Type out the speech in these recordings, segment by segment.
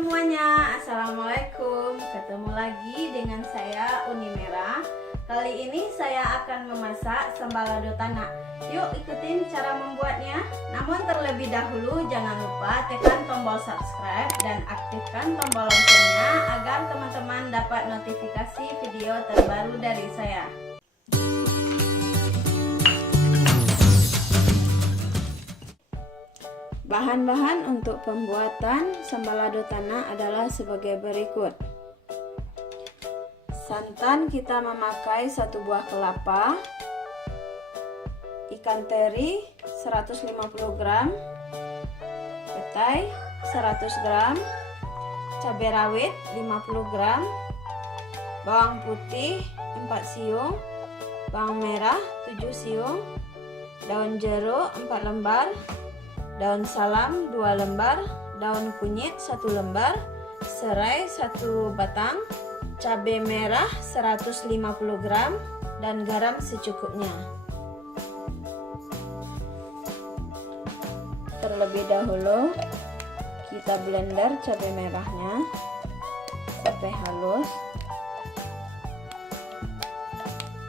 semuanya, assalamualaikum. Ketemu lagi dengan saya Uni Merah. Kali ini saya akan memasak sambal lado tanak. Yuk ikutin cara membuatnya. Namun terlebih dahulu jangan lupa tekan tombol subscribe dan aktifkan tombol loncengnya agar teman-teman dapat notifikasi video terbaru dari saya. Bahan-bahan untuk pembuatan sambal lado tanak adalah sebagai berikut. Santan kita memakai 1 buah kelapa, ikan teri 150 gram, petai 100 gram, cabai rawit 50 gram, bawang putih 4 siung, bawang merah 7 siung, daun jeruk 4 lembar, daun salam 2 lembar, daun kunyit 1 lembar, serai 1 batang, cabai merah 150 gram, dan garam secukupnya. Terlebih dahulu kita blender cabai merahnya sampai halus.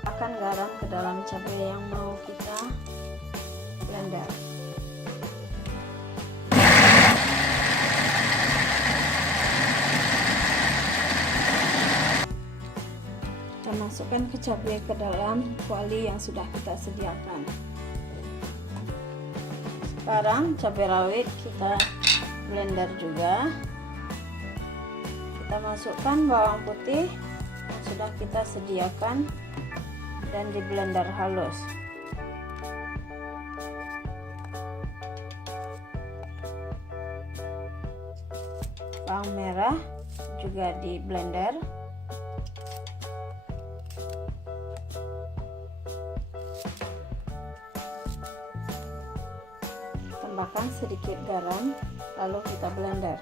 Akan garam ke dalam cabai yang mau kita blender. Kita masukkan ke cabai ke dalam kuali yang sudah kita sediakan. Sekarang cabai rawit kita blender juga. Kita masukkan bawang putih yang sudah kita sediakan dan di blender halus. Bawang merah juga di blender. Tambahkan sedikit garam, lalu kita blender.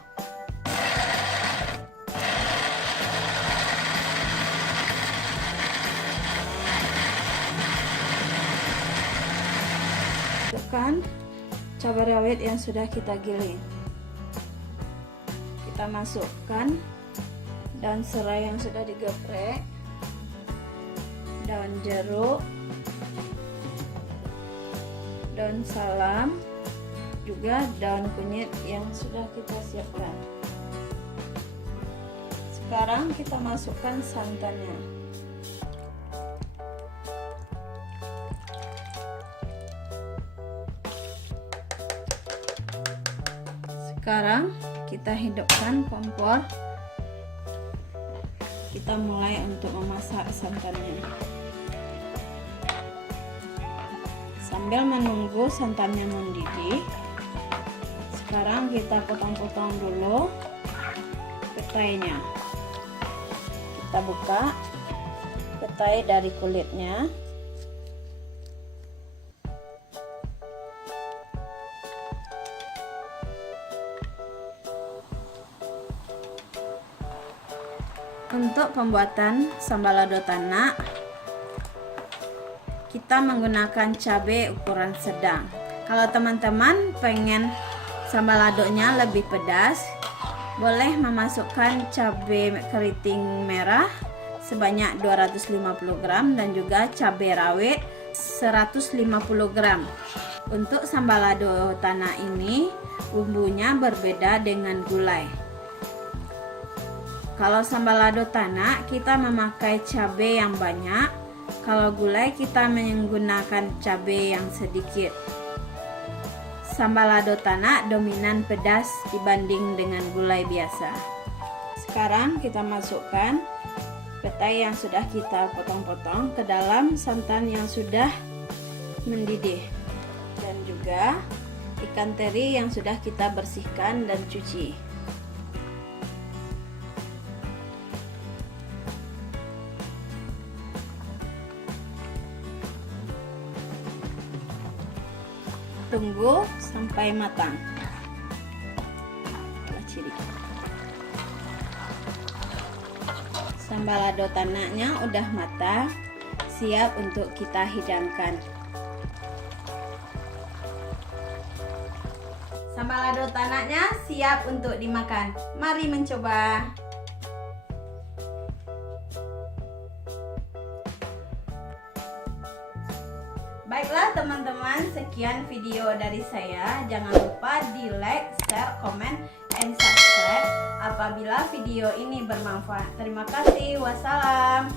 Masukkan cabai rawit yang sudah kita giling. Kita masukkan daun serai yang sudah digeprek, daun jeruk, daun salam, juga daun kunyit yang sudah kita siapkan. Sekarang kita masukkan santannya. Sekarang kita hidupkan kompor. Kita mulai untuk memasak santannya. Sambil menunggu santannya mendidih, sekarang kita potong-potong dulu petainya. Kita buka petai dari kulitnya. Untuk pembuatan sambal lado tanak, kita menggunakan cabai ukuran sedang. Kalau teman-teman pengen sambal ladonya lebih pedas, boleh memasukkan cabai keriting merah sebanyak 250 gram dan juga cabai rawit 150 gram. Untuk sambal lado tanak ini bumbunya berbeda dengan gulai. Kalau sambal lado tanak kita memakai cabai yang banyak, kalau gulai kita menggunakan cabai yang sedikit. Sambal lado tanak dominan pedas dibanding dengan gulai biasa. Sekarang kita masukkan petai yang sudah kita potong-potong ke dalam santan yang sudah mendidih, dan juga ikan teri yang sudah kita bersihkan dan cuci. Tunggu sampai matang. Sambal lado tanaknya udah matang, siap untuk kita hidangkan. Sambal lado tanaknya siap untuk dimakan. Mari mencoba. Baiklah teman-teman, sekian video dari saya. Jangan lupa di like, share, komen, and subscribe apabila video ini bermanfaat. Terima kasih. Wassalam.